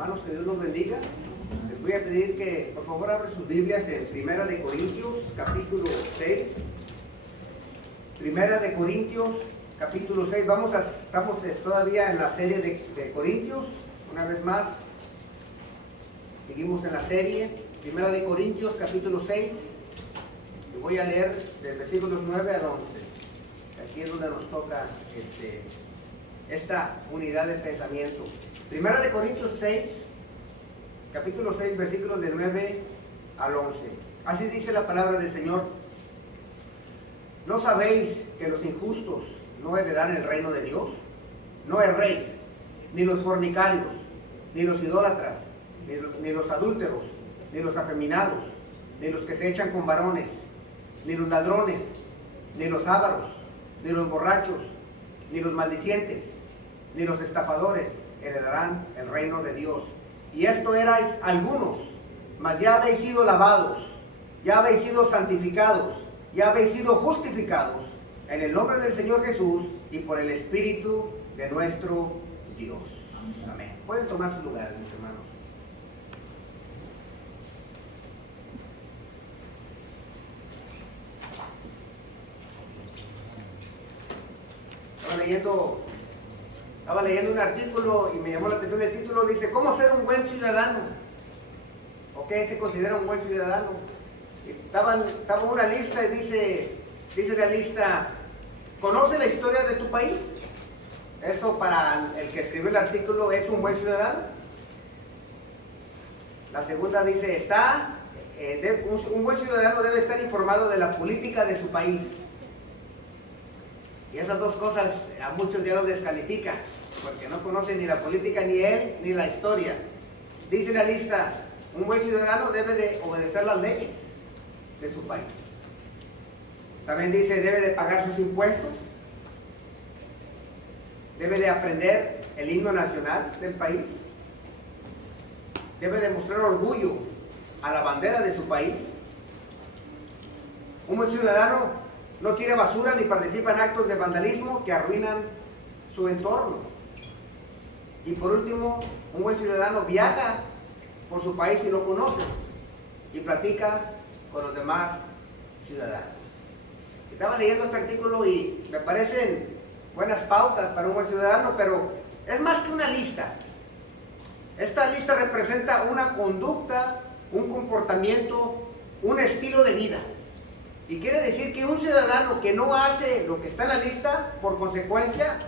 Hermanos, que Dios los bendiga. Les voy a pedir que por favor abran sus Biblias en Primera de Corintios, capítulo 6. Primera de Corintios, capítulo 6. Estamos todavía en la serie de Corintios. Una vez más, seguimos en la serie. Primera de Corintios, capítulo 6. Y voy a leer del versículo 9 al 11. Aquí es donde nos toca esta unidad de pensamiento. Primera de Corintios 6, capítulo 6, versículos del 9 al 11. Así dice la palabra del Señor. ¿No sabéis que los injustos no heredarán el reino de Dios? No erréis, ni los fornicarios, ni los idólatras, ni los adúlteros, ni los afeminados, ni los que se echan con varones, ni los ladrones, ni los ávaros, ni los borrachos, ni los maldicientes, ni los estafadores heredarán el reino de Dios. Y esto erais algunos, mas ya habéis sido lavados, ya habéis sido santificados, ya habéis sido justificados en el nombre del Señor Jesús y por el Espíritu de nuestro Dios. Amén. Pueden tomar sus lugares, mis hermanos. Estaba leyendo un artículo y me llamó la atención el título. Dice, ¿cómo ser un buen ciudadano? ¿O qué se considera un buen ciudadano? Estaba una lista y dice la lista, ¿conoce la historia de tu país? Eso para el que escribió el artículo es un buen ciudadano. La segunda dice, un buen ciudadano debe estar informado de la política de su país. Y esas dos cosas a muchos ya los descalifican, porque no conocen ni la política, ni él, ni la historia. Dice la lista, un buen ciudadano debe de obedecer las leyes de su país. También dice, debe de pagar sus impuestos, debe de aprender el himno nacional del país, debe de mostrar orgullo a la bandera de su país. Un buen ciudadano no tira basura ni participa en actos de vandalismo que arruinan su entorno. Y por último, un buen ciudadano viaja por su país y lo conoce y platica con los demás ciudadanos. Estaba leyendo este artículo y me parecen buenas pautas para un buen ciudadano, pero es más que una lista. Esta lista representa una conducta, un comportamiento, un estilo de vida. Y quiere decir que un ciudadano que no hace lo que está en la lista, por consecuencia,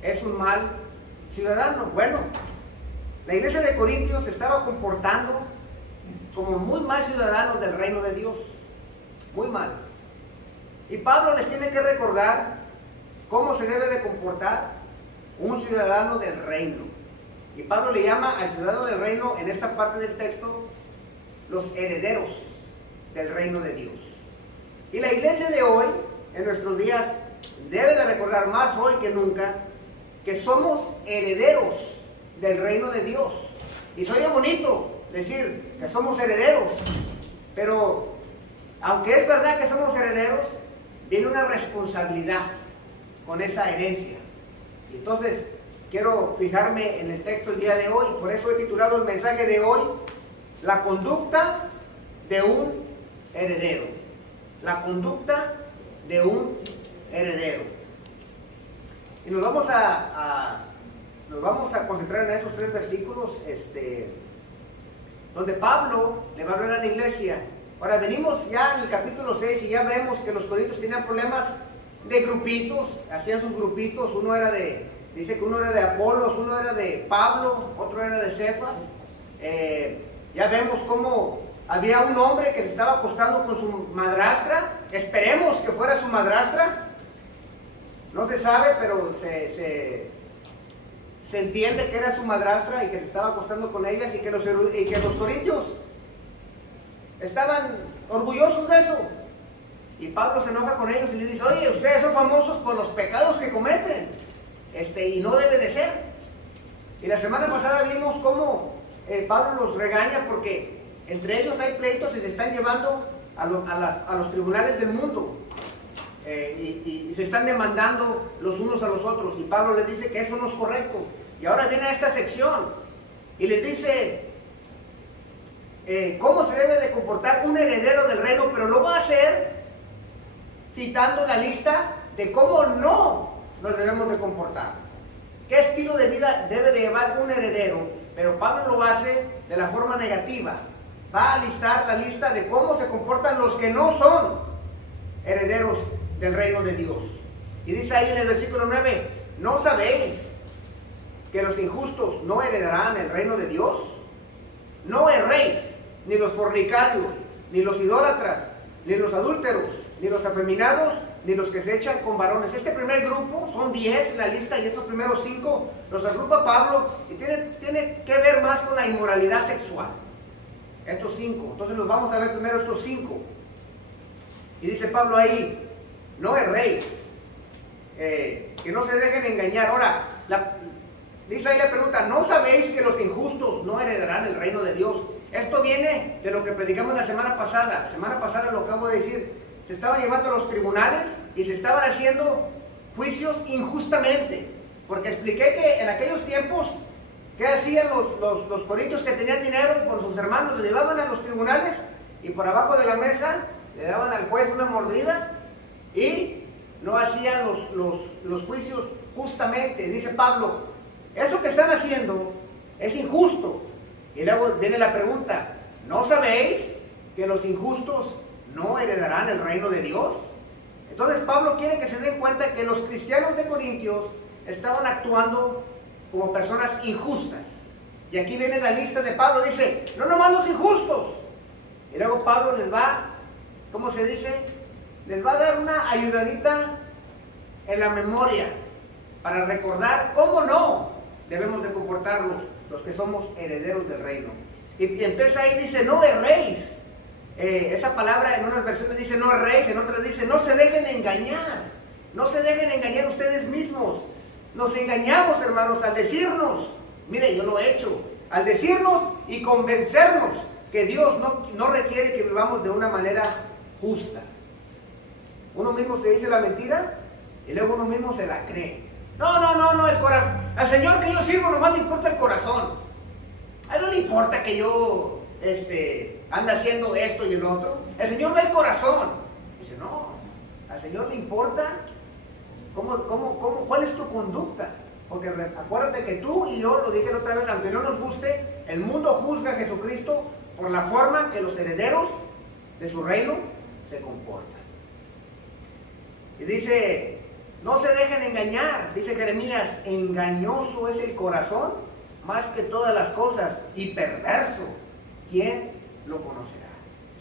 es un mal ciudadano. Bueno, la iglesia de Corintios se estaba comportando como muy mal ciudadanos del reino de Dios. Muy mal. Y Pablo les tiene que recordar cómo se debe de comportar un ciudadano del reino. Y Pablo le llama al ciudadano del reino, en esta parte del texto, los herederos del reino de Dios. Y la iglesia de hoy, en nuestros días, debe de recordar más hoy que nunca que somos herederos del reino de Dios. Y soy bonito decir que somos herederos, pero aunque es verdad que somos herederos, viene una responsabilidad con esa herencia. Y entonces, quiero fijarme en el texto el día de hoy, por eso he titulado el mensaje de hoy, la conducta de un heredero. La conducta de un heredero. Y nos vamos a concentrar en esos tres versículos, donde Pablo le va a hablar a la iglesia. Ahora venimos ya en el capítulo 6 y ya vemos que los corintios tenían problemas de grupitos, hacían sus grupitos, dice que uno era de Apolos, uno era de Pablo, otro era de Cefas. Ya vemos cómo había un hombre que se estaba acostando con su madrastra. Esperemos que fuera su madrastra. No se sabe, pero se entiende que era su madrastra y que se estaba acostando con ellas y que los corintios estaban orgullosos de eso. Y Pablo se enoja con ellos y les dice, oye, ustedes son famosos por los pecados que cometen. Y no debe de ser. Y la semana pasada vimos cómo Pablo los regaña porque entre ellos hay pleitos y se están llevando a los tribunales del mundo. Y se están demandando los unos a los otros. Y Pablo les dice que eso no es correcto. Y ahora viene esta sección y les dice cómo se debe de comportar un heredero del reino, pero lo va a hacer citando la lista de cómo no nos debemos de comportar. ¿Qué estilo de vida debe de llevar un heredero? Pero Pablo lo hace de la forma negativa. Va a listar la lista de cómo se comportan los que no son herederos del reino de Dios. Y dice ahí en el versículo 9, ¿no sabéis que los injustos no heredarán el reino de Dios? No erréis, ni los fornicarios, ni los idólatras, ni los adúlteros, ni los afeminados, ni los que se echan con varones. Este primer grupo, son 10 la lista, y estos primeros 5 los agrupa Pablo, y tiene que ver más con la inmoralidad sexual. Estos 5, entonces los vamos a ver primero estos 5. Y dice Pablo ahí, no erréis, que no se dejen engañar. Ahora, dice ahí la pregunta, ¿no sabéis que los injustos no heredarán el reino de Dios? Esto viene de lo que predicamos la semana pasada. La semana pasada lo acabo de decir. Se estaban llevando a los tribunales y se estaban haciendo juicios injustamente. Porque expliqué que en aquellos tiempos, ¿qué hacían los corintios que tenían dinero con sus hermanos? Le llevaban a los tribunales y por abajo de la mesa le daban al juez una mordida y no hacían los juicios justamente. Dice Pablo, eso que están haciendo es injusto. Y luego viene la pregunta, ¿no sabéis que los injustos no heredarán el reino de Dios? Entonces Pablo quiere que se den cuenta que los cristianos de Corintios estaban actuando como personas injustas. Y aquí viene la lista de Pablo, dice, no nomás los injustos. Y luego Pablo les va, ¿cómo se dice? Les va a dar una ayudadita en la memoria para recordar cómo no debemos de comportarnos los que somos herederos del reino. Y empieza ahí, dice, no erréis. Esa palabra en unas versiones dice no erréis, en otras dice no se dejen engañar. No se dejen engañar ustedes mismos. Nos engañamos, hermanos, al decirnos, mire, yo lo he hecho, al decirnos y convencernos que Dios no requiere que vivamos de una manera justa. Uno mismo se dice la mentira y luego uno mismo se la cree. No, el corazón. Al Señor que yo sirvo nomás le importa el corazón. A él no le importa que yo anda haciendo esto y el otro. El Señor ve el corazón. Dice, no, al Señor le importa cuál es tu conducta. Porque acuérdate que tú y yo, lo dije la otra vez, aunque no nos guste, el mundo juzga a Jesucristo por la forma que los herederos de su reino se comportan. Y dice, no se dejen engañar, dice Jeremías, engañoso es el corazón más que todas las cosas y perverso, ¿quién lo conocerá?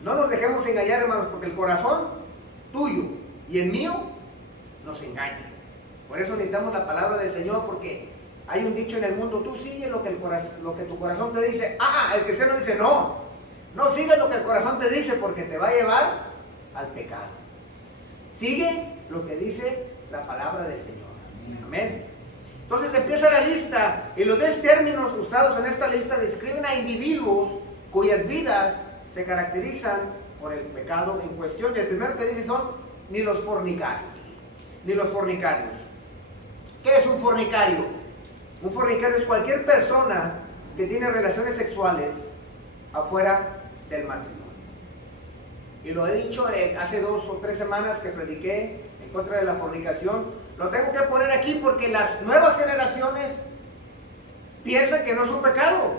No nos dejemos engañar, hermanos, porque el corazón tuyo y el mío nos engaña. Por eso necesitamos la palabra del Señor, porque hay un dicho en el mundo, tú sigue lo que tu corazón te dice. El cristiano dice, no sigue lo que el corazón te dice, porque te va a llevar al pecado. Sigue lo que dice la palabra del Señor. Amén. Entonces empieza la lista, y los 10 términos usados en esta lista describen a individuos cuyas vidas se caracterizan por el pecado en cuestión. Y el primero que dice son, ni los fornicarios. Ni los fornicarios. ¿Qué es un fornicario? Un fornicario es cualquier persona que tiene relaciones sexuales afuera del matrimonio. Y lo he dicho hace 2 o 3 semanas que prediqué en contra de la fornicación. Lo tengo que poner aquí porque las nuevas generaciones piensan que no es un pecado.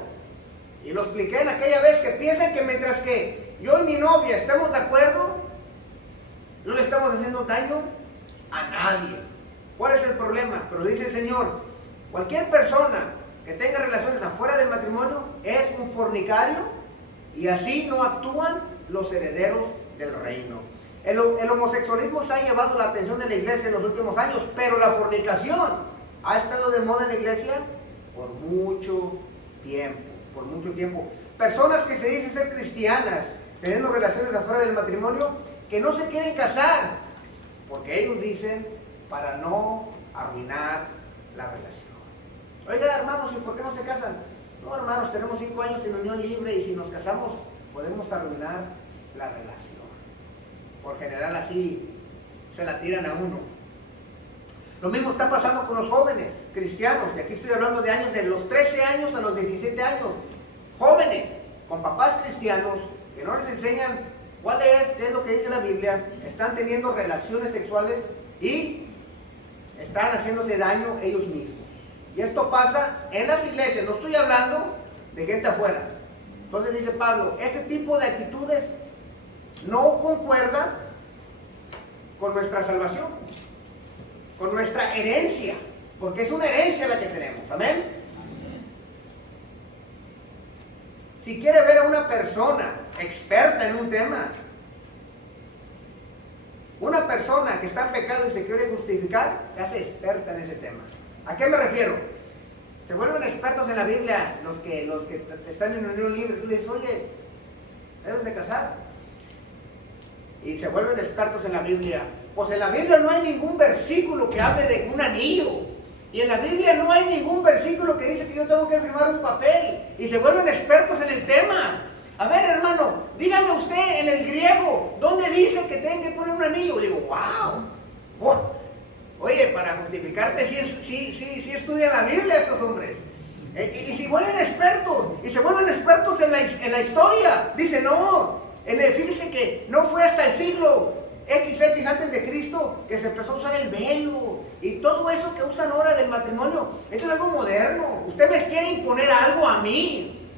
Y lo expliqué en aquella vez, que piensan que mientras que yo y mi novia estemos de acuerdo, no le estamos haciendo daño a nadie. ¿Cuál es el problema? Pero dice el Señor, cualquier persona que tenga relaciones afuera del matrimonio es un fornicario, y así no actúan los herederos del reino. El homosexualismo se ha llevado la atención de la iglesia en los últimos años, pero la fornicación ha estado de moda en la iglesia por mucho tiempo. Personas que se dicen ser cristianas, teniendo relaciones afuera del matrimonio, que no se quieren casar, porque ellos dicen, para no arruinar la relación. Oiga, hermanos, ¿y por qué no se casan? No, hermanos, tenemos 5 años en unión libre, y si nos casamos podemos arruinar la relación. Por general así se la tiran a uno. Lo mismo está pasando con los jóvenes cristianos, y aquí estoy hablando de años de los 13 años a los 17 años. Jóvenes con papás cristianos que no les enseñan qué es lo que dice la Biblia, están teniendo relaciones sexuales y están haciéndose daño ellos mismos. Y esto pasa en las iglesias, no estoy hablando de gente afuera. Entonces dice Pablo, este tipo de actitudes no concuerda con nuestra salvación, con nuestra herencia, porque es una herencia la que tenemos. Amén. Si quiere ver a una persona experta en un tema, una persona que está en pecado y se quiere justificar, se hace experta en ese tema. ¿A qué me refiero? Se vuelven expertos en la Biblia los que están en unión libre. Tú les dices, oye, debes de casar. Y se vuelven expertos en la Biblia. Pues en la Biblia no hay ningún versículo que hable de un anillo. Y en la Biblia no hay ningún versículo que dice que yo tengo que firmar un papel. Y se vuelven expertos en el tema. A ver, hermano, dígame usted en el griego, ¿dónde dice que tienen que poner un anillo? Y digo, wow. Oh, oye, para justificarte, sí estudian la Biblia estos hombres. Y se vuelven expertos. Y se vuelven expertos en la historia. Dice, no. Fíjese que no fue hasta el siglo XX antes de Cristo que se empezó a usar el velo y todo eso que usan ahora del matrimonio. Esto es algo moderno. Usted me quiere imponer algo a mí.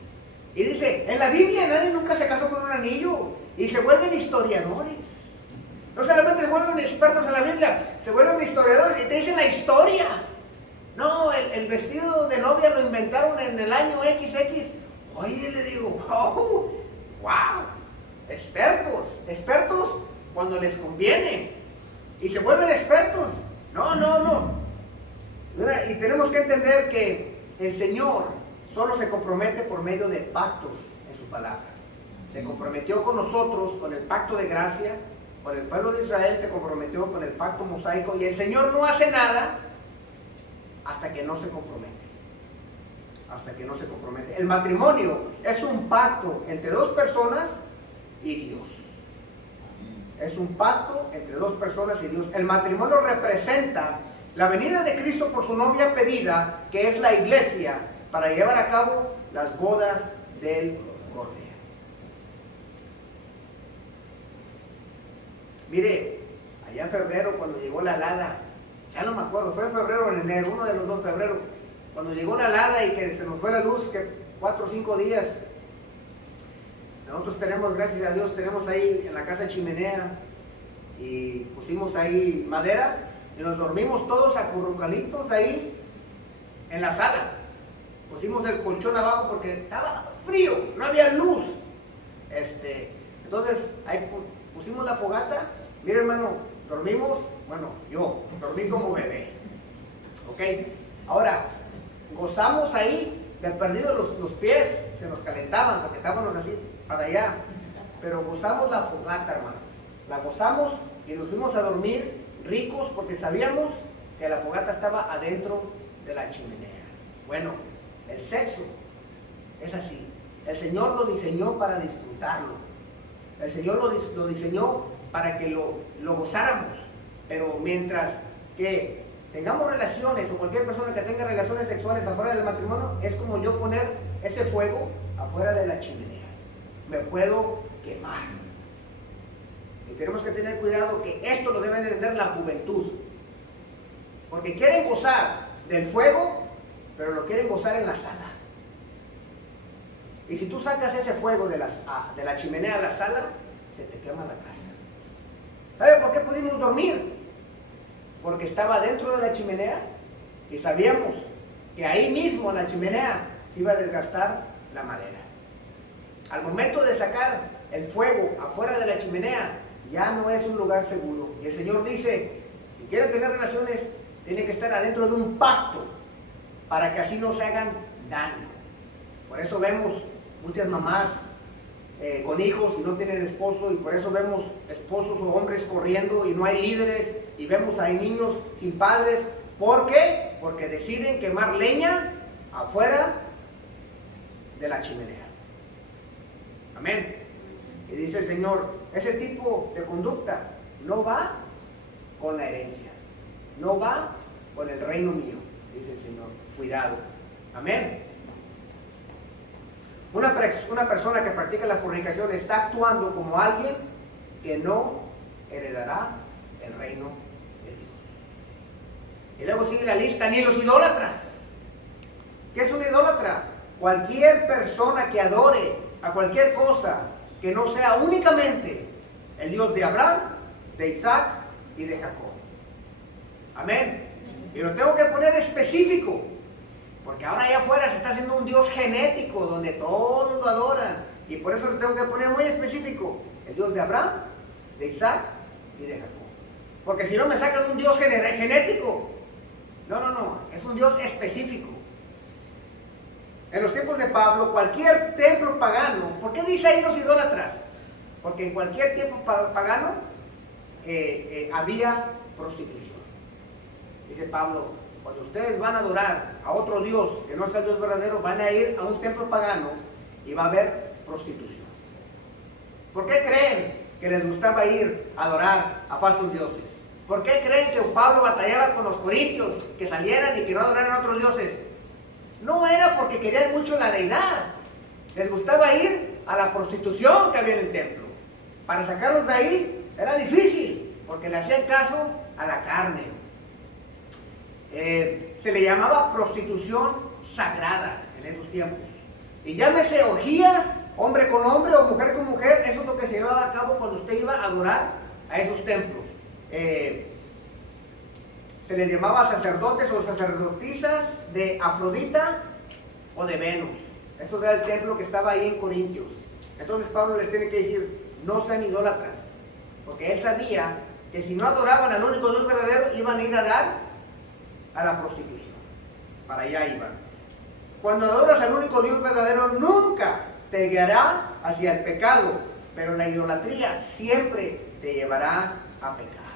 Y dice, en la Biblia nadie nunca se casó con un anillo. Y se vuelven historiadores. No solamente se vuelven expertos en la Biblia, se vuelven historiadores y te dicen la historia. No, el vestido de novia lo inventaron en el año XX. Oye, le digo, wow. Expertos cuando les conviene. Y se vuelven expertos. No. Mira, y tenemos que entender que el Señor solo se compromete por medio de pactos en su palabra. Se comprometió con nosotros con el pacto de gracia, con el pueblo de Israel se comprometió con el pacto mosaico, y el Señor no hace nada hasta que no se compromete. Hasta que no se compromete. El matrimonio es un pacto entre dos personas y Dios. Es un pacto entre dos personas y Dios. El matrimonio representa la venida de Cristo por su novia pedida, que es la iglesia, para llevar a cabo las bodas del Cordero. Mire, allá en febrero cuando llegó la helada, ya no me acuerdo, fue en febrero o en enero, uno de los dos febreros, cuando llegó la helada y que se nos fue la luz, que 4 o 5 días, nosotros tenemos, gracias a Dios, tenemos ahí en la casa chimenea y pusimos ahí madera y nos dormimos todos acurrucaditos ahí en la sala. Pusimos el colchón abajo porque estaba frío, no había luz. Entonces ahí pusimos la fogata. Mira, hermano, dormimos, bueno, yo dormí como bebé. Ok, ahora gozamos ahí, de perdido los pies se nos calentaban porque estábamos así para allá, pero gozamos la fogata, hermano. La gozamos y nos fuimos a dormir ricos porque sabíamos que la fogata estaba adentro de la chimenea. Bueno, el sexo es así. El Señor lo diseñó para disfrutarlo. El Señor lo diseñó para que lo gozáramos. Pero mientras que tengamos relaciones, o cualquier persona que tenga relaciones sexuales afuera del matrimonio, es como yo poner ese fuego afuera de la chimenea. Me puedo quemar. Y tenemos que tener cuidado que esto lo debe entender la juventud. Porque quieren gozar del fuego, pero lo quieren gozar en la sala. Y si tú sacas ese fuego de la chimenea a la sala, se te quema la casa. ¿Sabe por qué pudimos dormir? Porque estaba dentro de la chimenea y sabíamos que ahí mismo en la chimenea se iba a desgastar la madera. Al momento de sacar el fuego afuera de la chimenea, ya no es un lugar seguro. Y el Señor dice, si quiere tener relaciones, tiene que estar adentro de un pacto, para que así no se hagan daño. Por eso vemos muchas mamás con hijos y no tienen esposo, y por eso vemos esposos o hombres corriendo y no hay líderes, y vemos hay niños sin padres. ¿Por qué? Porque deciden quemar leña afuera de la chimenea. Amén. Y dice el Señor, ese tipo de conducta no va con la herencia, no va con el reino mío, dice el Señor. Cuidado. Amén. Una persona que practica la fornicación está actuando como alguien que no heredará el reino de Dios. Y luego sigue la lista, ni los idólatras. ¿Qué es un idólatra? Cualquier persona que adore a cualquier cosa que no sea únicamente el Dios de Abraham, de Isaac y de Jacob. Amén. Y lo tengo que poner específico, porque ahora allá afuera se está haciendo un Dios genético donde todos lo adoran, y por eso lo tengo que poner muy específico: el Dios de Abraham, de Isaac y de Jacob. Porque si no me sacan un Dios genético. No, es un Dios específico. En los tiempos de Pablo, cualquier templo pagano, ¿por qué dice ahí los idólatras? Porque en cualquier tiempo pagano había prostitución. Dice Pablo, cuando ustedes van a adorar a otro Dios que no es el Dios verdadero, van a ir a un templo pagano y va a haber prostitución. ¿Por qué creen que les gustaba ir a adorar a falsos dioses? ¿Por qué creen que Pablo batallaba con los corintios que salieran y que no adoraran a otros dioses? No era porque querían mucho la deidad, les gustaba ir a la prostitución que había en el templo. Para sacarlos de ahí era difícil, porque le hacían caso a la carne. Se le llamaba prostitución sagrada en esos tiempos. Y llámese orgías, hombre con hombre o mujer con mujer, eso es lo que se llevaba a cabo cuando usted iba a adorar a esos templos. Se les llamaba sacerdotes o sacerdotisas de Afrodita o de Venus. Eso era el templo que estaba ahí en Corintios. Entonces Pablo les tiene que decir, no sean idólatras, porque él sabía que si no adoraban al único Dios verdadero, iban a ir a dar a la prostitución. Para allá iban. Cuando adoras al único Dios verdadero, nunca te guiará hacia el pecado, pero la idolatría siempre te llevará a pecar.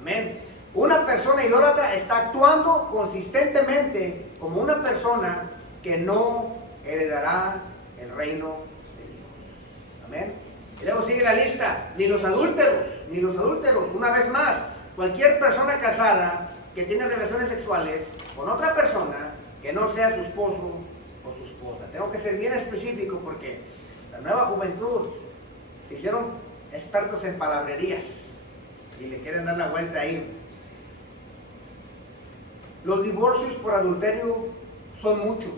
Amén. Una persona idólatra está actuando consistentemente como una persona que no heredará el reino de Dios. Amén. Y luego sigue la lista, ni los adúlteros, una vez más, cualquier persona casada que tiene relaciones sexuales con otra persona que no sea su esposo o su esposa. Tengo que ser bien específico porque la nueva juventud se hicieron expertos en palabrerías y le quieren dar la vuelta ahí. Los divorcios por adulterio son muchos.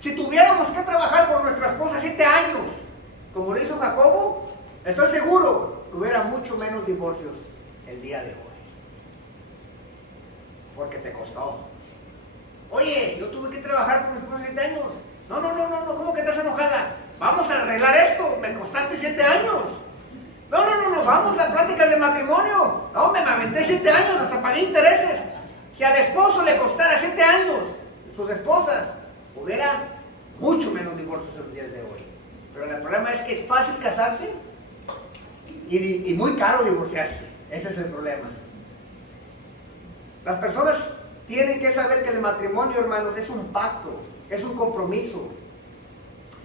Si tuviéramos que trabajar por nuestra esposa 7 años, como lo hizo Jacobo, estoy seguro que hubiera mucho menos divorcios el día de hoy. Porque te costó. Oye, yo tuve que trabajar por mi esposa 7 años. No, ¿cómo que estás enojada? Vamos a arreglar esto, me costaste 7 años. No, vamos a pláticas de matrimonio. No, me aventé 7 años, hasta pagué intereses. Si al esposo le costara 7 años, sus esposas, hubiera mucho menos divorcios en los días de hoy. Pero el problema es que es fácil casarse y muy caro divorciarse. Ese es el problema. Las personas tienen que saber que el matrimonio, hermanos, es un pacto, es un compromiso.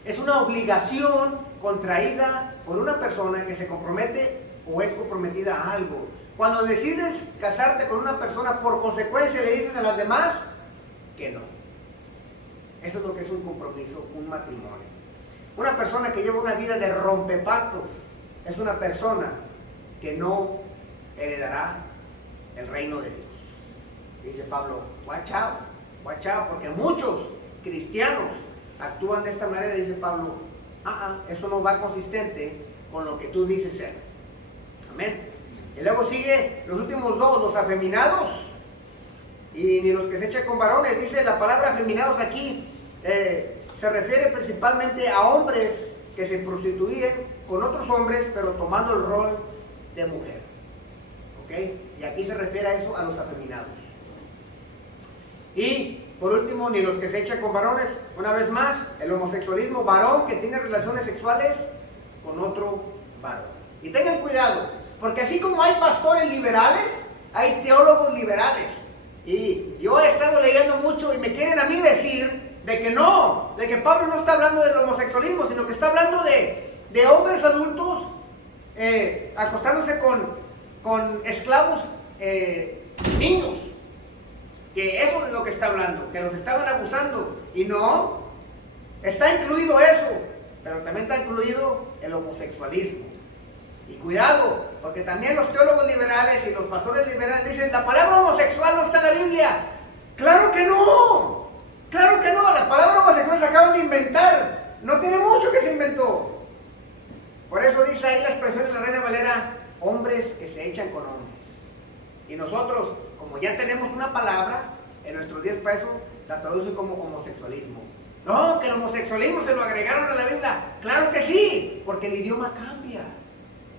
Es una obligación contraída por una persona que se compromete o es comprometida a algo. Cuando decides casarte con una persona, por consecuencia le dices a las demás que no. Eso es lo que es un compromiso, un matrimonio. Una persona que lleva una vida de rompepactos es una persona que no heredará el reino de Dios. Dice Pablo, watch out, porque muchos cristianos actúan de esta manera. Dice Pablo, eso no va consistente con lo que tú dices ser. Amén. Y luego sigue los últimos dos, los afeminados, y ni los que se echan con varones. Dice la palabra afeminados aquí, se refiere principalmente a hombres que se prostituyen con otros hombres, pero tomando el rol de mujer. ¿Ok? Y aquí se refiere a eso, a los afeminados. Y por último, ni los que se echan con varones. Una vez más, el homosexualismo, varón que tiene relaciones sexuales con otro varón. Y tengan cuidado, porque así como hay pastores liberales, hay teólogos liberales. Y yo he estado leyendo mucho y me quieren a mí decir de que no, de que Pablo no está hablando del homosexualismo, sino que está hablando de hombres adultos acostándose con esclavos niños. que eso es lo que está hablando, que los estaban abusando. Y no, está incluido eso, pero también está incluido el homosexualismo. Y cuidado, porque también los teólogos liberales y los pastores liberales dicen, la palabra homosexual no está en la Biblia. ¡Claro que no! ¡Claro que no! La palabra homosexual se acaban de inventar. No tiene mucho que se inventó. Por eso dice ahí la expresión de la Reina Valera, hombres que se echan con hombres. Y nosotros, como ya tenemos una palabra, en nuestros 10 pesos, la traducen como homosexualismo. No, que el homosexualismo se lo agregaron a la Biblia. Claro que sí, porque el idioma cambia.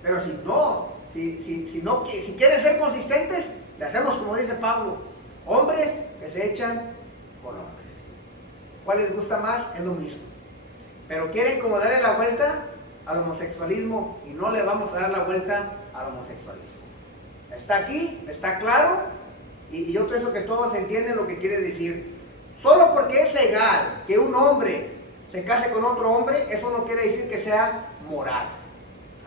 Pero si no, si quieren ser consistentes, le hacemos como dice Pablo, hombres que se echan con hombres. ¿Cuál les gusta más? Es lo mismo. Pero quieren como darle la vuelta al homosexualismo y no le vamos a dar la vuelta al homosexualismo. Está aquí, está claro, y yo pienso que todos entienden lo que quiere decir. Solo porque es legal que un hombre se case con otro hombre, eso no quiere decir que sea moral.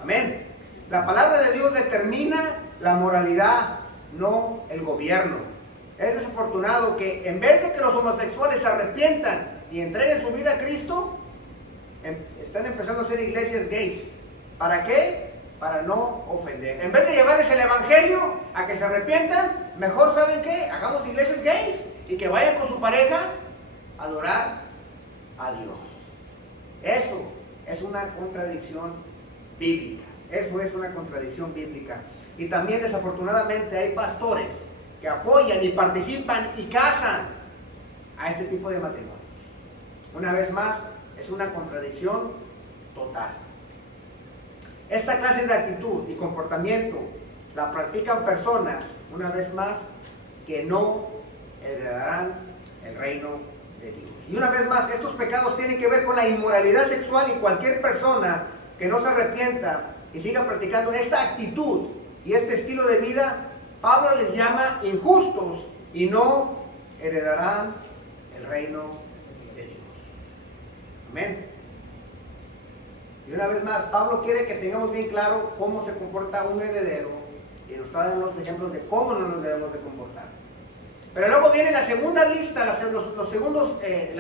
Amén. La palabra de Dios determina la moralidad, no el gobierno. Es desafortunado que en vez de que los homosexuales se arrepientan y entreguen su vida a Cristo, están empezando a hacer iglesias gays. ¿Para qué? Para no ofender. En vez de llevarles el evangelio a que se arrepientan, mejor, ¿saben qué? Hagamos iglesias gays y que vayan con su pareja a adorar a Dios. Eso es una contradicción bíblica. Eso es una contradicción bíblica. Y también desafortunadamente hay pastores que apoyan y participan y casan a este tipo de matrimonio. Una vez más, es una contradicción total. Esta clase de actitud y comportamiento la practican personas, una vez más, que no heredarán el reino de Dios. Y una vez más, estos pecados tienen que ver con la inmoralidad sexual, y cualquier persona que no se arrepienta y siga practicando esta actitud y este estilo de vida, Pablo les llama injustos y no heredarán el reino de Dios. Amén. Y una vez más, Pablo quiere que tengamos bien claro cómo se comporta un heredero, y nos está dando los ejemplos de cómo no nos debemos de comportar. Pero luego viene la segunda lista, la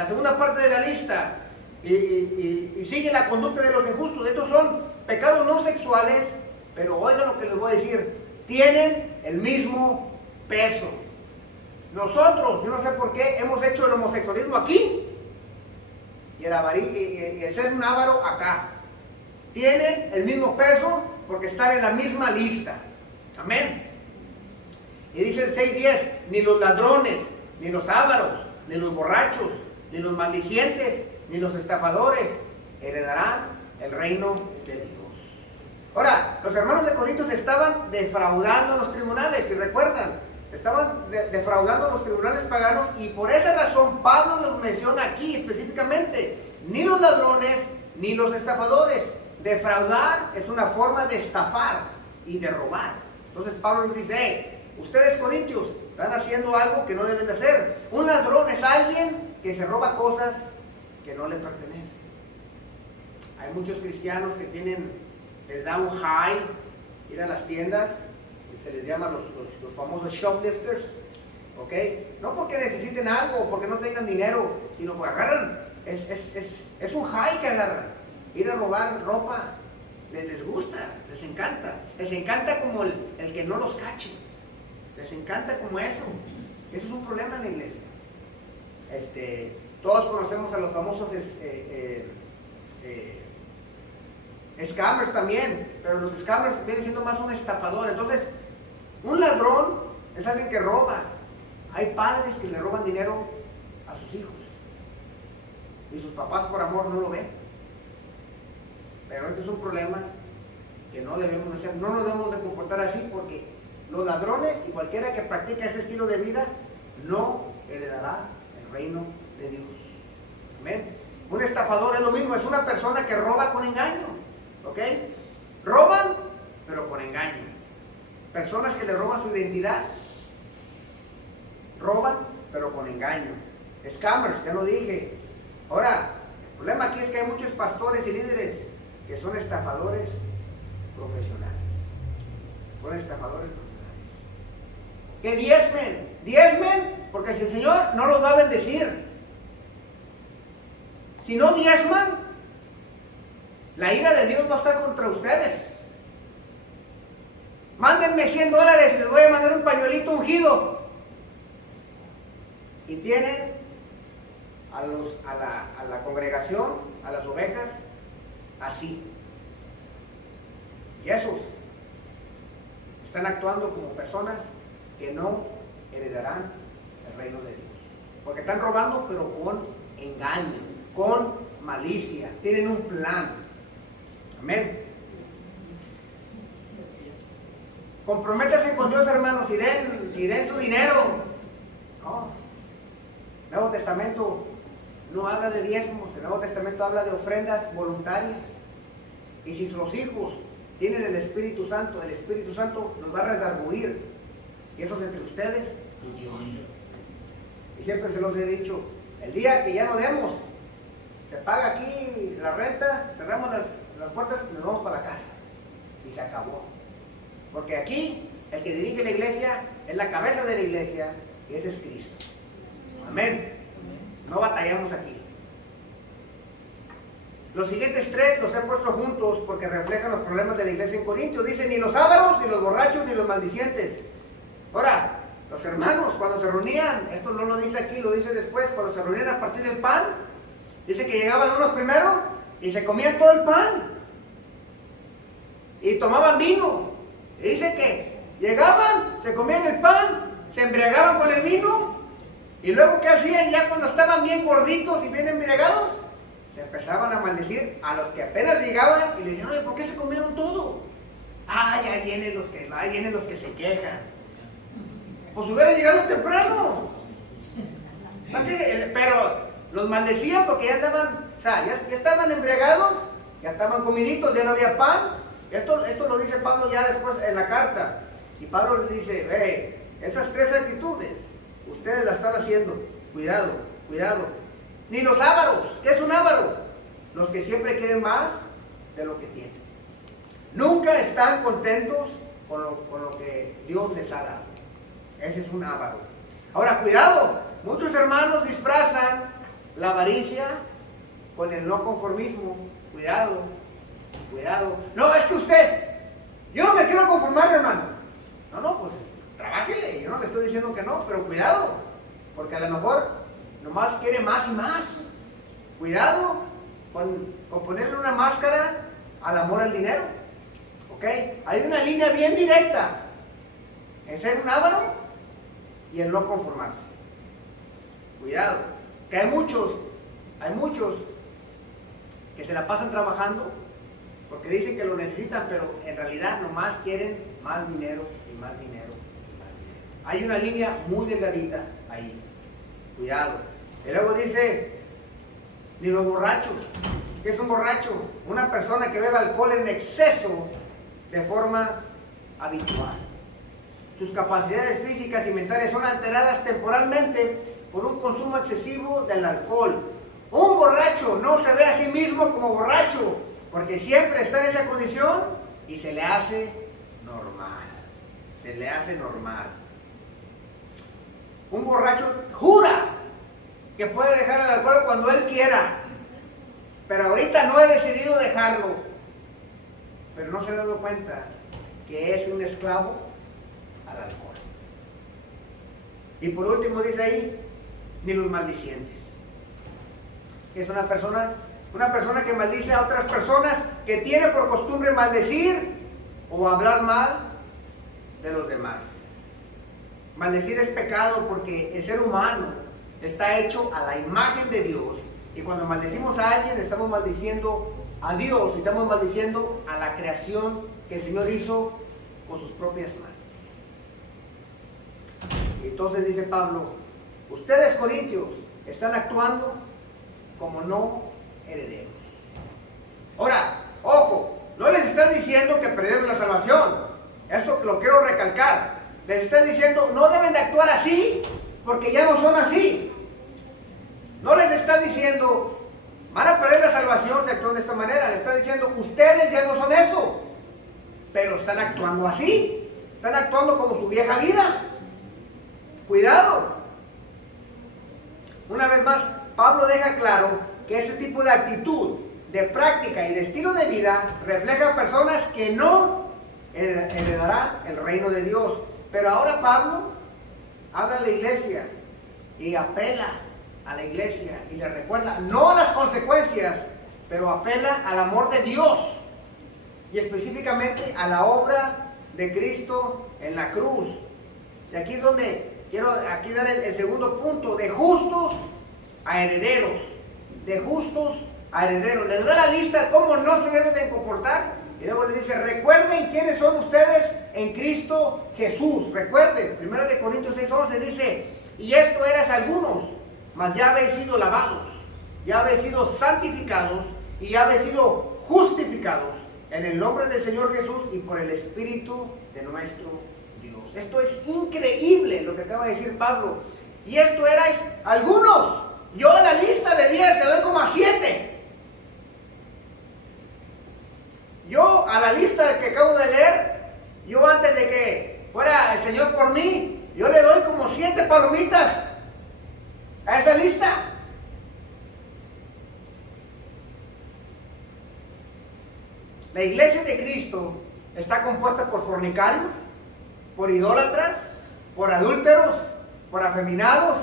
segunda parte de la lista, y sigue la conducta de los injustos. Estos son pecados no sexuales, pero oigan lo que les voy a decir, tienen el mismo peso. Nosotros, yo no sé por qué, hemos hecho el homosexualismo aquí y el ser un avaro acá. Tienen el mismo peso porque están en la misma lista. Amén. Y dice el 6:10, ni los ladrones, ni los ávaros, ni los borrachos, ni los maldicientes, ni los estafadores heredarán el reino de Dios. Ahora, los hermanos de Corintios estaban defraudando a los tribunales, si recuerdan, estaban defraudando a los tribunales paganos, y por esa razón Pablo los menciona aquí específicamente, ni los ladrones, ni los estafadores. Defraudar es una forma de estafar y de robar. Entonces Pablo les dice, hey, ustedes corintios están haciendo algo que no deben de hacer. Un ladrón es alguien que se roba cosas que no le pertenecen. Hay muchos cristianos que les da un high ir a las tiendas, y se les llama los famosos shoplifters, ¿ok? No porque necesiten algo o porque no tengan dinero, sino porque agarran, es un high que agarran. Ir a robar ropa, les gusta, les encanta como el que no los cache, les encanta como eso. Eso es un problema en la iglesia. Todos conocemos a los famosos scammers también, pero los scammers vienen siendo más un estafador. Entonces, un ladrón es alguien que roba. Hay padres que le roban dinero a sus hijos y sus papás por amor no lo ven. Pero este es un problema que no debemos de hacer. No nos debemos de comportar así, porque los ladrones y cualquiera que practica este estilo de vida no heredará el reino de Dios. Amén. Un estafador es lo mismo, es una persona que roba con engaño. ¿Ok? Roban, pero con engaño. Personas que le roban su identidad, roban, pero con engaño. Scammers, ya lo dije. Ahora, el problema aquí es que hay muchos pastores y líderes que son estafadores profesionales. Son estafadores profesionales. Que diezmen porque si el Señor no los va a bendecir, si no diezman, la ira de Dios va a estar contra ustedes. Mándenme $100 y les voy a mandar un pañuelito ungido. Y tienen a la congregación, a las ovejas, así. Y esos están actuando como personas que no heredarán el reino de Dios. Porque están robando, pero con engaño, con malicia. Tienen un plan. Amén. Comprométanse con Dios, hermanos, y den su dinero. No. El Nuevo Testamento no habla de diezmos, el Nuevo Testamento habla de ofrendas voluntarias. Y si los hijos tienen el Espíritu Santo nos va a redarguir. Y eso es entre ustedes y Dios. Y siempre se los he dicho, el día que ya no demos, se paga aquí la renta, cerramos las puertas y nos vamos para la casa. Y se acabó. Porque aquí el que dirige la iglesia es la cabeza de la iglesia y ese es Cristo. Amén. No batallamos aquí. Los siguientes tres los he puesto juntos porque reflejan los problemas de la iglesia en Corintios. Dice, ni los ávaros, ni los borrachos, ni los maldicientes. Ahora, los hermanos cuando se reunían, esto no lo dice aquí, lo dice después, cuando se reunían a partir del pan, dice que llegaban unos primero y se comían todo el pan. Y tomaban vino. Y dice que llegaban, se comían el pan, se embriagaban con el vino. Y luego, ¿qué hacían? Ya cuando estaban bien gorditos y bien embriagados, se empezaban a maldecir a los que apenas llegaban y les decían, oye, ¿por qué se comieron todo? Ahí vienen los que se quejan. Pues hubiera llegado temprano. Pero los maldecían porque ya andaban, o sea, ya estaban embriagados, ya estaban comiditos, ya no había pan. Esto lo dice Pablo ya después en la carta. Y Pablo le dice, esas tres actitudes, ustedes las están haciendo. Cuidado, cuidado. Ni los ávaros. ¿Qué es un ávaro? Los que siempre quieren más de lo que tienen. Nunca están contentos con lo que Dios les ha dado. Ese es un ávaro. Ahora, cuidado. Muchos hermanos disfrazan la avaricia con el no conformismo. Cuidado, cuidado. No, es que yo no me quiero conformar, hermano. No, pues trabájele. Yo no le estoy diciendo que no, pero cuidado. Porque a lo mejor nomás quiere más y más. Cuidado con ponerle una máscara al amor al dinero. ¿Ok? Hay una línea bien directa en ser un avaro y en no conformarse. Cuidado. Que hay muchos que se la pasan trabajando porque dicen que lo necesitan, pero en realidad nomás quieren más dinero y más dinero y más dinero. Hay una línea muy delgadita ahí. Cuidado. Y luego dice, ni los borrachos. ¿Qué es un borracho? Una persona que bebe alcohol en exceso de forma habitual. Sus capacidades físicas y mentales son alteradas temporalmente por un consumo excesivo del alcohol. Un borracho no se ve a sí mismo como borracho, porque siempre está en esa condición y se le hace normal. Se le hace normal. Un borracho jura que puede dejar el alcohol cuando él quiera, pero ahorita no he decidido dejarlo. Pero no se ha dado cuenta que es un esclavo al alcohol. Y por último dice ahí, ni los maldicientes. Que es una persona que maldice a otras personas, que tiene por costumbre maldecir o hablar mal de los demás. Maldecir es pecado porque el ser humano está hecho a la imagen de Dios. Y cuando maldecimos a alguien, estamos maldiciendo a Dios y estamos maldiciendo a la creación que el Señor hizo con sus propias manos. Y entonces dice Pablo, ustedes corintios están actuando como no herederos. Ahora, ojo, no les están diciendo que perdieron la salvación. Esto lo quiero recalcar. Les están diciendo, no deben de actuar así, porque ya no son así. No les están diciendo, van a perder la salvación si actúan de esta manera. Les están diciendo, ustedes ya no son eso, pero están actuando así. Están actuando como su vieja vida. Cuidado, Una vez más, Pablo deja claro que este tipo de actitud, de práctica y de estilo de vida refleja a personas que no heredarán el reino de Dios. Pero ahora Pablo habla a la iglesia y apela a la iglesia y le recuerda, no a las consecuencias, pero apela al amor de Dios y específicamente a la obra de Cristo en la cruz. Y aquí es donde quiero aquí dar el segundo punto, de justos a herederos. De justos a herederos. Les da la lista de cómo no se deben de comportar. Y luego les dice, recuerden quiénes son ustedes en Cristo Jesús. Recuerden, 1 Corintios 6:11 dice, y esto eras algunos, mas ya habéis sido lavados, ya habéis sido santificados y ya habéis sido justificados en el nombre del Señor Jesús y por el Espíritu de nuestro Dios. Esto es increíble lo que acaba de decir Pablo. Y esto erais algunos. Yo a la lista de 10 le doy como a 7. Yo a la lista que acabo de leer, yo antes de que fuera el Señor por mí, yo le doy como 7 palomitas a esa lista. La iglesia de Cristo está compuesta por fornicarios, por idólatras, por adúlteros, por afeminados,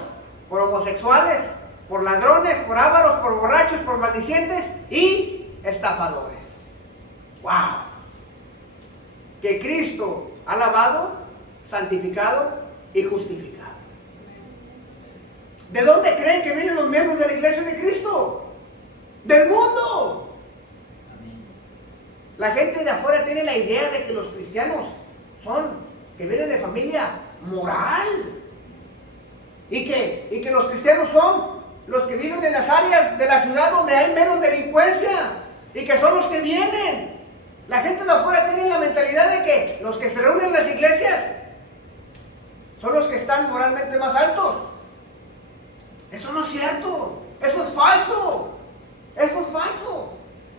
por homosexuales, por ladrones, por ávaros, por borrachos, por maldicientes y estafadores. ¡Wow! Que Cristo ha lavado, santificado y justificado. ¿De dónde creen que vienen los miembros de la iglesia de Cristo? ¡Del mundo! La gente de afuera tiene la idea de que los cristianos que vienen de familia moral. Y que los cristianos son los que viven en las áreas de la ciudad donde hay menos delincuencia. Y que son los que vienen. La gente de afuera tiene la mentalidad de que los que se reúnen en las iglesias son los que están moralmente más altos. Eso no es cierto. Eso es falso. Eso es falso.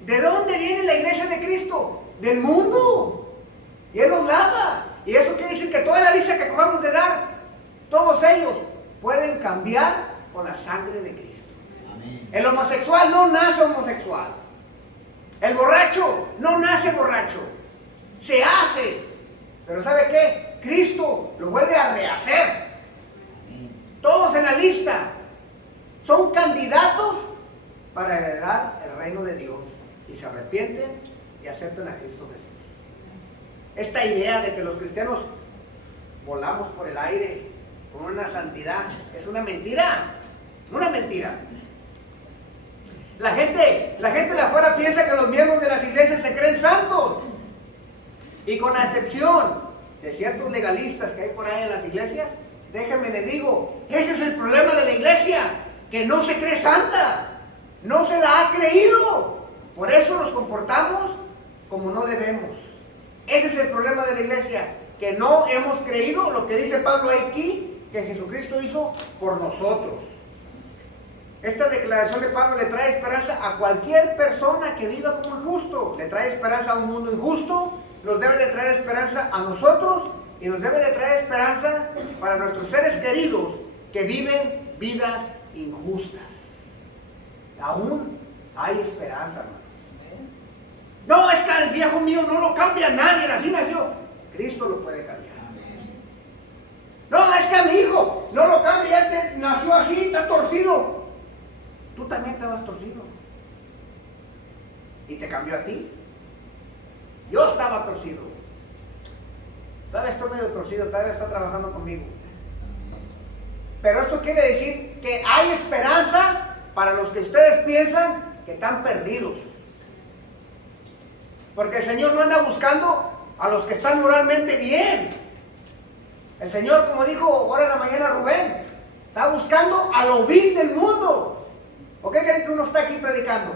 ¿De dónde viene la iglesia de Cristo? Del mundo. Y Él los lava. Y eso quiere decir que toda la lista que acabamos de dar, todos ellos pueden cambiar con la sangre de Cristo. Amén. El homosexual no nace homosexual. El borracho no nace borracho. Se hace. Pero ¿sabe qué? Cristo lo vuelve a rehacer. Amén. Todos en la lista son candidatos para heredar el reino de Dios si se arrepienten y aceptan a Cristo Jesús. Esta idea de que los cristianos volamos por el aire con una santidad es una mentira. Una mentira. La gente de afuera piensa que los miembros de las iglesias se creen santos. Y con la excepción de ciertos legalistas que hay por ahí en las iglesias, déjenme les digo, ese es el problema de la iglesia, que no se cree santa. No se la ha creído. Por eso nos comportamos como no debemos. Ese es el problema de la iglesia, que no hemos creído lo que dice Pablo aquí, que Jesucristo hizo por nosotros. Esta declaración de Pablo le trae esperanza a cualquier persona que viva como injusto. Le trae esperanza a un mundo injusto, nos debe de traer esperanza a nosotros y nos debe de traer esperanza para nuestros seres queridos que viven vidas injustas. Aún hay esperanza, hermano. No, es que el viejo mío no lo cambia nadie, así nació. Cristo lo puede cambiar. No, es que a mi hijo no lo cambia, ya nació así, está torcido. Tú también estabas torcido. Y te cambió a ti. Yo estaba torcido. Todavía estoy medio torcido, todavía está trabajando conmigo. Pero esto quiere decir que hay esperanza para los que ustedes piensan que están perdidos. Porque el Señor no anda buscando a los que están moralmente bien. El Señor, como dijo ahora en la mañana Rubén, está buscando a lo vil del mundo. ¿Por qué creen que uno está aquí predicando?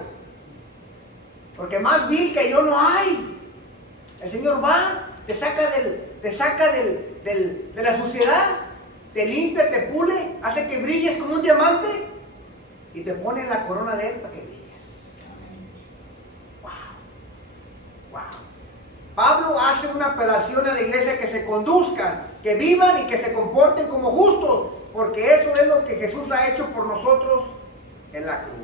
Porque más vil que yo no hay. El Señor va, te saca de la suciedad, te limpia, te pule, hace que brilles como un diamante y te pone en la corona de Él para que brilles. Wow. Pablo hace una apelación a la iglesia que se conduzcan, que vivan y que se comporten como justos. porque eso es lo que Jesús ha hecho por nosotros en la cruz.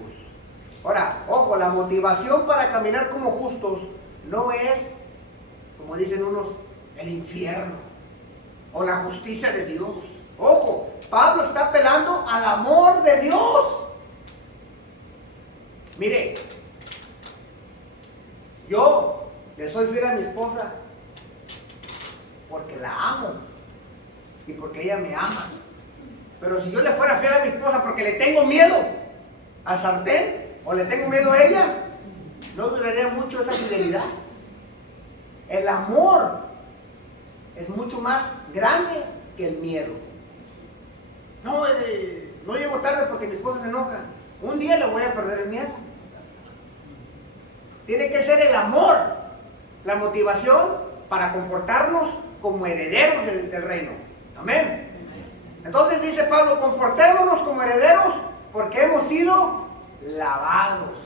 Ahora, ojo, la motivación para caminar como justos no es, como dicen unos, el infierno o la justicia de Dios. Ojo, Pablo está apelando al amor de Dios. Mire, yo le soy fiel a mi esposa porque la amo y porque ella me ama. Pero si yo le fuera fiel a mi esposa porque le tengo miedo al sartén o le tengo miedo a ella, no duraría mucho esa fidelidad. El amor es mucho más grande que el miedo. No, no llego tarde porque mi esposa se enoja. Un día le voy a perder el miedo. Tiene que ser el amor la motivación para comportarnos como herederos del reino. Amén. Entonces dice Pablo, comportémonos como herederos porque hemos sido lavados.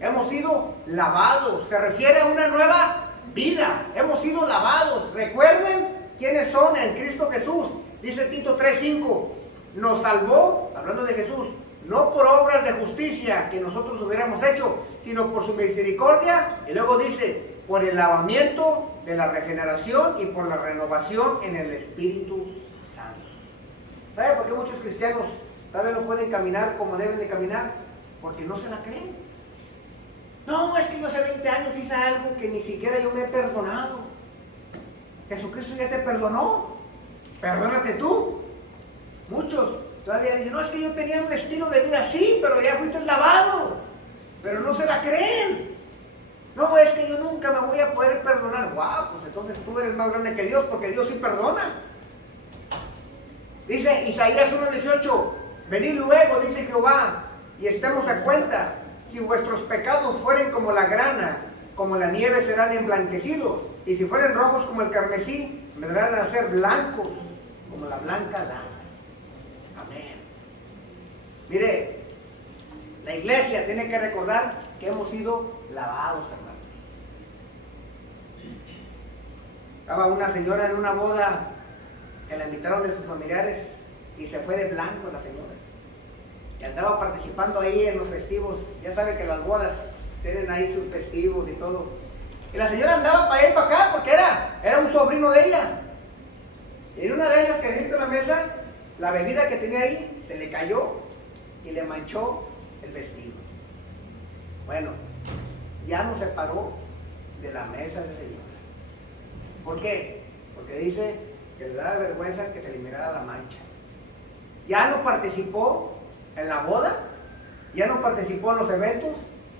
Hemos sido lavados. Se refiere a una nueva vida. Hemos sido lavados. Recuerden quiénes son en Cristo Jesús. Dice Tito 3:5. Nos salvó, hablando de Jesús, no por obras de justicia que nosotros hubiéramos hecho, sino por su misericordia. Y luego dice, por el lavamiento de la regeneración y por la renovación en el Espíritu Santo. ¿Sabe por qué muchos cristianos tal vez no pueden caminar como deben de caminar? Porque no se la creen. No, es que yo hace 20 años hice algo que ni siquiera yo me he perdonado. Jesucristo ya te perdonó. Perdónate tú. Muchos todavía dicen, no, es que yo tenía un estilo de vida así, pero ya fuiste lavado. Pero no se la creen. No, es que yo nunca me voy a poder perdonar. Guau, pues entonces tú eres más grande que Dios, porque Dios sí perdona. Dice Isaías 1:18, venid luego, dice Jehová, y estemos a cuenta. Si vuestros pecados fueren como la grana, como la nieve serán emblanquecidos. Y si fueren rojos como el carmesí, vendrán a ser blancos como la blanca lana. Amén. Mire, la iglesia tiene que recordar que hemos sido lavados, hermanos. Estaba una señora en una boda que la invitaron de sus familiares y se fue de blanco la señora. Y andaba participando ahí en los festivos. Ya saben que las bodas tienen ahí sus festivos y todo. Y la señora andaba para allá y para acá porque era un sobrino de ella. Y en una de esas que vino a la mesa, la bebida que tenía ahí se le cayó y le manchó el vestido. Bueno, ya no se paró de la mesa de señora. ¿Por qué? Porque dice que le da vergüenza que se le mirara la mancha. Ya no participó en la boda, ya no participó en los eventos,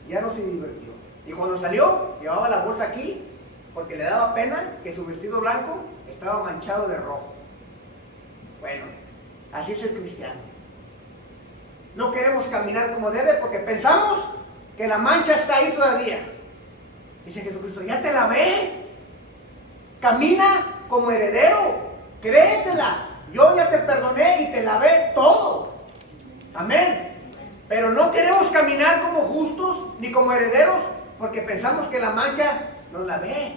ya no se divirtió. Y cuando salió, llevaba la bolsa aquí porque le daba pena que su vestido blanco estaba manchado de rojo. Bueno, así es el cristiano. No queremos caminar como debe porque pensamos que la mancha está ahí todavía. Dice Jesucristo, ya te lavé. Camina como heredero. Créetela. Yo ya te perdoné y te lavé todo. Amén. Pero no queremos caminar como justos ni como herederos porque pensamos que la mancha nos la ve.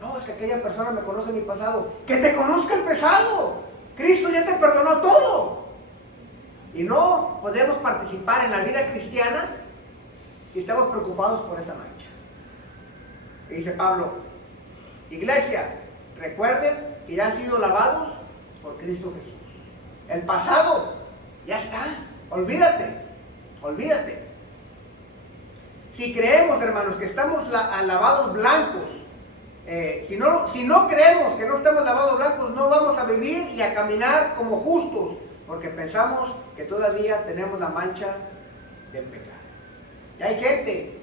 No, es que aquella persona me conoce mi pasado. Que te conozca el pasado. Cristo ya te perdonó todo. Y no podemos participar en la vida cristiana si estamos preocupados por esa mancha. Y dice Pablo, iglesia, recuerden que ya han sido lavados por Cristo Jesús. El pasado ya está. Olvídate. Si creemos, hermanos, que estamos lavados blancos, si no creemos que no estamos lavados blancos, no vamos a vivir y a caminar como justos, porque pensamos que todavía tenemos la mancha del pecado. Y hay gente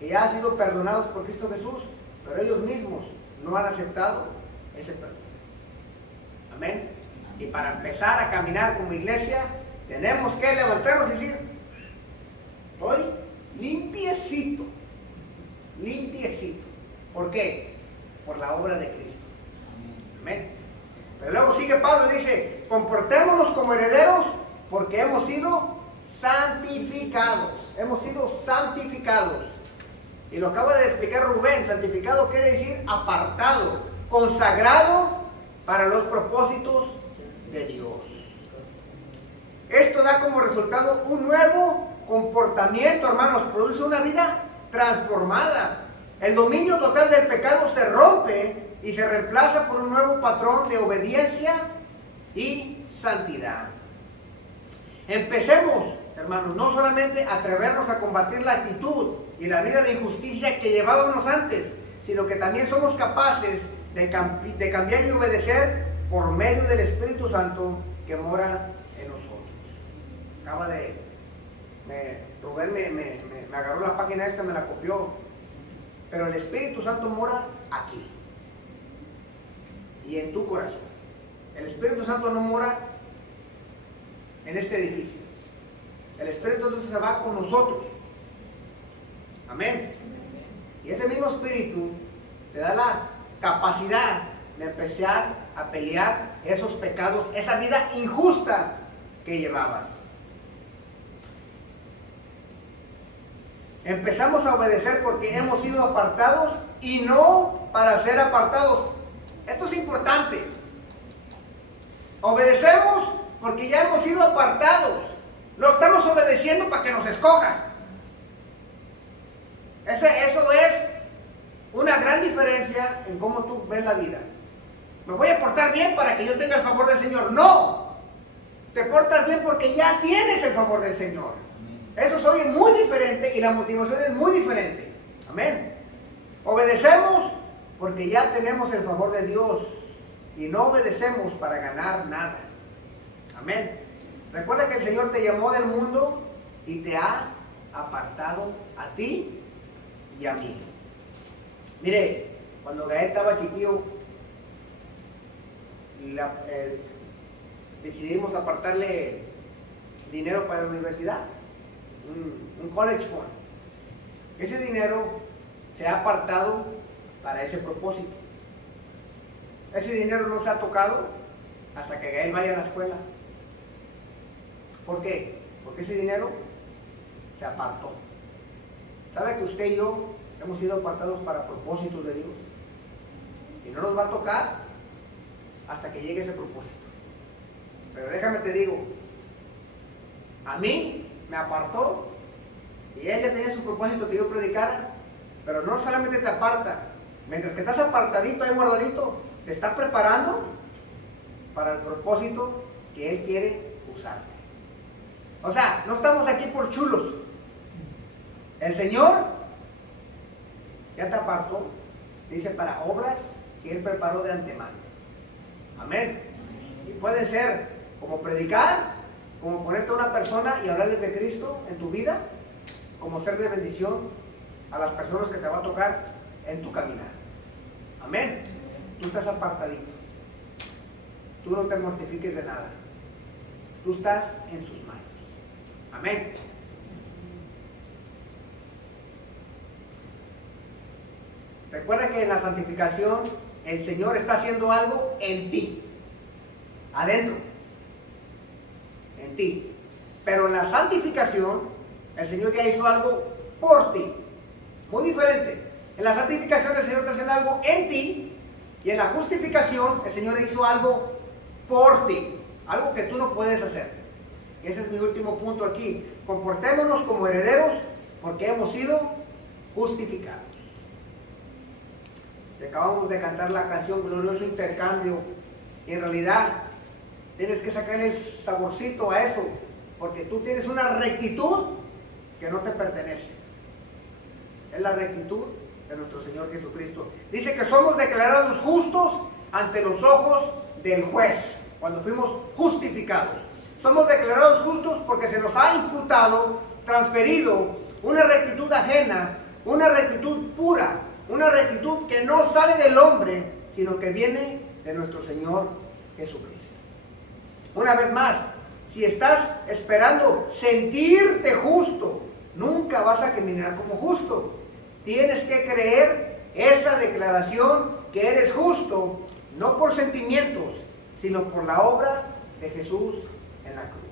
que ya han sido perdonados por Cristo Jesús, pero ellos mismos no han aceptado ese perdón. Amén. Y para empezar a caminar como iglesia, tenemos que levantarnos y decir, estoy limpiecito. ¿Por qué? Por la obra de Cristo. Amén. Pero luego sigue Pablo y dice, comportémonos como herederos porque hemos sido santificados. Y lo acaba de explicar Rubén. Santificado quiere decir apartado, consagrado para los propósitos de Dios. Esto da como resultado un nuevo comportamiento, hermanos, produce una vida transformada. El dominio total del pecado se rompe y se reemplaza por un nuevo patrón de obediencia y santidad. Empecemos, hermanos, no solamente a atrevernos a combatir la actitud y la vida de injusticia que llevábamos antes, sino que también somos capaces de cambiar y obedecer por medio del Espíritu Santo que mora en nosotros. Rubén me agarró la página esta, me la copió, pero el Espíritu Santo mora aquí y en tu corazón. El Espíritu Santo no mora en este edificio. El Espíritu Santo se va con nosotros. Amén. Y ese mismo Espíritu te da la capacidad de empezar a pelear esos pecados, esa vida injusta que llevabas. Empezamos a obedecer porque hemos sido apartados y no para ser apartados. Esto es importante. Obedecemos porque ya hemos sido apartados. No estamos obedeciendo para que nos escojan. Eso es una gran diferencia en cómo tú ves la vida. Me voy a portar bien para que yo tenga el favor del Señor. No, te portas bien porque ya tienes el favor del Señor. Eso se oye muy diferente y la motivación es muy diferente. Amén. Obedecemos porque ya tenemos el favor de Dios y no obedecemos para ganar nada. Amén. Recuerda que el Señor te llamó del mundo y te ha apartado a ti y a mí. Mire, cuando Gael estaba chiquillo, decidimos apartarle dinero para la universidad, un college fund. Ese dinero se ha apartado para ese propósito. Ese dinero no se ha tocado hasta que Gael vaya a la escuela. ¿Por qué? Porque ese dinero se apartó. ¿Sabe que usted y yo hemos sido apartados para propósitos de Dios? Y no nos va a tocar hasta que llegue ese propósito. Pero déjame te digo, a mí me apartó y él ya tenía su propósito que yo predicara, pero no solamente te aparta, mientras que estás apartadito ahí guardadito, te está preparando para el propósito que él quiere usarte. O sea, no estamos aquí por chulos. El Señor ya te apartó, dice, para obras que Él preparó de antemano. Amén. Y puede ser como predicar, como ponerte a una persona y hablarles de Cristo en tu vida, como ser de bendición a las personas que te va a tocar en tu caminar. Amén. Tú estás apartadito. Tú no te mortifiques de nada. Tú estás en sus manos. Amén. Recuerda que en la santificación el Señor está haciendo algo en ti, adentro, en ti. Pero en la santificación el Señor ya hizo algo por ti, muy diferente. En la santificación el Señor está haciendo algo en ti y en la justificación el Señor hizo algo por ti, algo que tú no puedes hacer. Y ese es mi último punto aquí. Comportémonos como herederos porque hemos sido justificados. Y acabamos de cantar la canción Glorioso Intercambio. Y en realidad tienes que sacarle el saborcito a eso, porque tú tienes una rectitud que no te pertenece. Es la rectitud de nuestro Señor Jesucristo. Dice que somos declarados justos ante los ojos del juez, cuando fuimos justificados. Somos declarados justos porque se nos ha imputado, transferido una rectitud ajena, una rectitud pura, una rectitud que no sale del hombre, sino que viene de nuestro Señor Jesucristo. Una vez más, si estás esperando sentirte justo, nunca vas a caminar como justo. Tienes que creer esa declaración que eres justo, no por sentimientos, sino por la obra de Jesús en la cruz.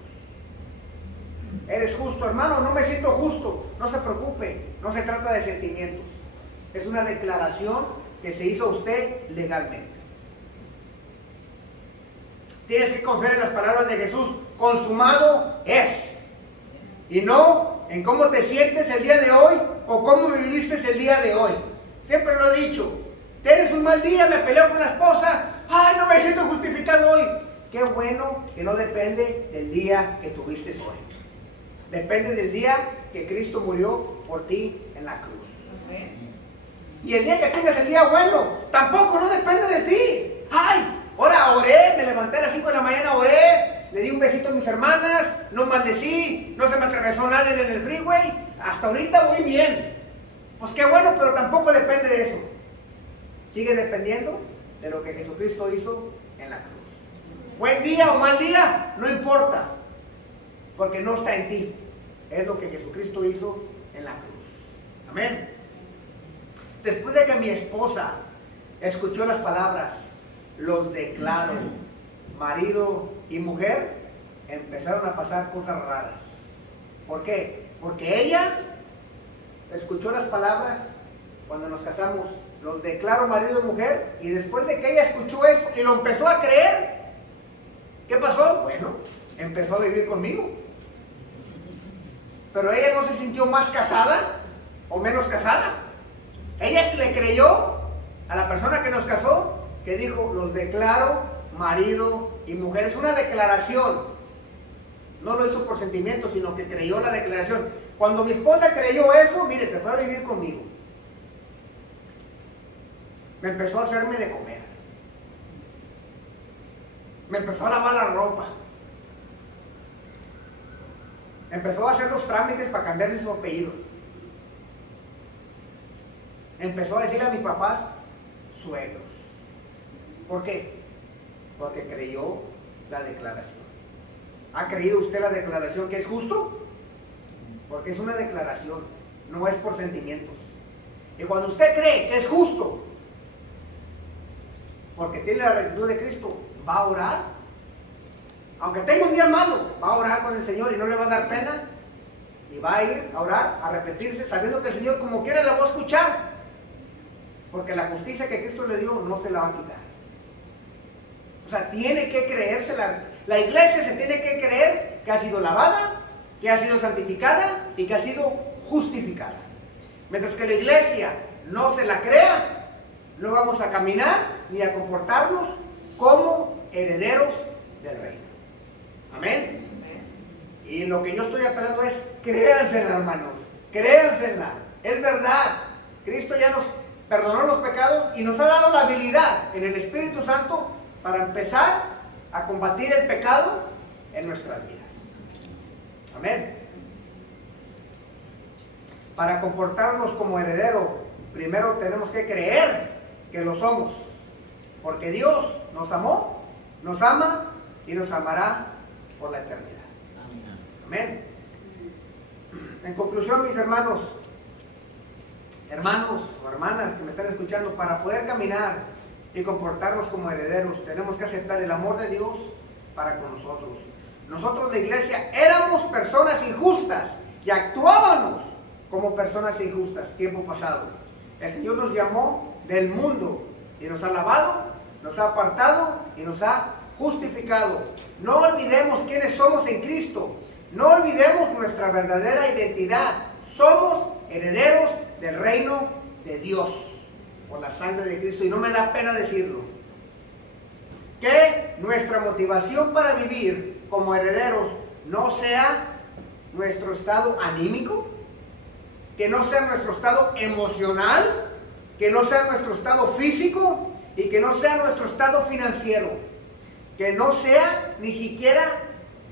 Eres justo, hermano, no me siento justo. No se preocupe, no se trata de sentimientos. Es una declaración que se hizo a usted legalmente. Tienes que confiar en las palabras de Jesús. Consumado es. Y no en cómo te sientes el día de hoy o cómo viviste el día de hoy. Siempre lo he dicho. Tienes un mal día, me peleo con la esposa. Ay, no me siento justificado hoy. Qué bueno que no depende del día que tuviste hoy. Depende del día que Cristo murió por ti en la cruz. Y el día que tengas el día bueno, tampoco no depende de ti. Ay, ahora oré, me levanté a las 5 de la mañana, oré, le di un besito a mis hermanas, no maldecí, no se me atravesó nadie en el freeway, hasta ahorita voy bien. Pues qué bueno, pero tampoco depende de eso. Sigue dependiendo de lo que Jesucristo hizo en la cruz. Buen día o mal día, no importa, porque no está en ti. Es lo que Jesucristo hizo en la cruz. Amén. Después de que mi esposa escuchó las palabras, los declaro, marido y mujer, empezaron a pasar cosas raras. ¿Por qué? Porque ella escuchó las palabras cuando nos casamos, los declaro marido y mujer, y después de que ella escuchó eso y lo empezó a creer, ¿qué pasó? Bueno, empezó a vivir conmigo. Pero ella no se sintió más casada o menos casada. Ella le creyó a la persona que nos casó, que dijo, los declaro marido y mujer. Es una declaración. No lo hizo por sentimiento, sino que creyó la declaración. Cuando mi esposa creyó eso, mire, se fue a vivir conmigo. Me empezó a hacerme de comer. Me empezó a lavar la ropa. Empezó a hacer los trámites para cambiarse su apellido. Empezó a decirle a mis papás, suegros. ¿Por qué? Porque creyó la declaración. ¿Ha creído usted la declaración que es justo? Porque es una declaración, no es por sentimientos. Y cuando usted cree que es justo, porque tiene la rectitud de Cristo, va a orar. Aunque tenga un día malo, va a orar con el Señor y no le va a dar pena. Y va a ir a orar, a arrepentirse, sabiendo que el Señor como quiera la va a escuchar. Porque la justicia que Cristo le dio no se la va a quitar. O sea, tiene que creerse, la iglesia se tiene que creer que ha sido lavada, que ha sido santificada y que ha sido justificada. Mientras que la iglesia no se la crea, no vamos a caminar ni a comportarnos como herederos del reino. Amén. Y lo que yo estoy apelando es, créansela, hermanos, créansela. Es verdad, Cristo ya nos perdonó los pecados y nos ha dado la habilidad en el Espíritu Santo para empezar a combatir el pecado en nuestras vidas. Amén. Para comportarnos como heredero, primero tenemos que creer que lo somos, porque Dios nos amó, nos ama y nos amará por la eternidad. Amén. En conclusión, mis hermanos o hermanas que me están escuchando, para poder caminar y comportarnos como herederos, tenemos que aceptar el amor de Dios para con nosotros. Nosotros, la iglesia, éramos personas injustas y actuábamos como personas injustas tiempo pasado. El Señor nos llamó del mundo y nos ha lavado, nos ha apartado y nos ha justificado. No olvidemos quiénes somos en Cristo. No olvidemos nuestra verdadera identidad. Somos herederos del reino de Dios por la sangre de Cristo, y no me da pena decirlo. Que nuestra motivación para vivir como herederos no sea nuestro estado anímico, que no sea nuestro estado emocional, que no sea nuestro estado físico y que no sea nuestro estado financiero, que no sea ni siquiera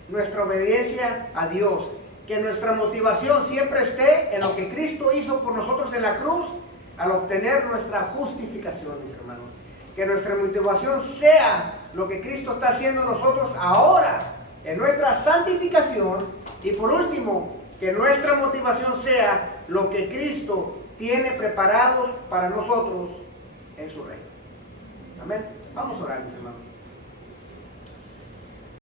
nuestra obediencia a Dios. Que nuestra motivación siempre esté en lo que Cristo hizo por nosotros en la cruz al obtener nuestra justificación, mis hermanos. Que nuestra motivación sea lo que Cristo está haciendo nosotros ahora en nuestra santificación. Y por último, que nuestra motivación sea lo que Cristo tiene preparados para nosotros en su reino. Amén. Vamos a orar, mis hermanos.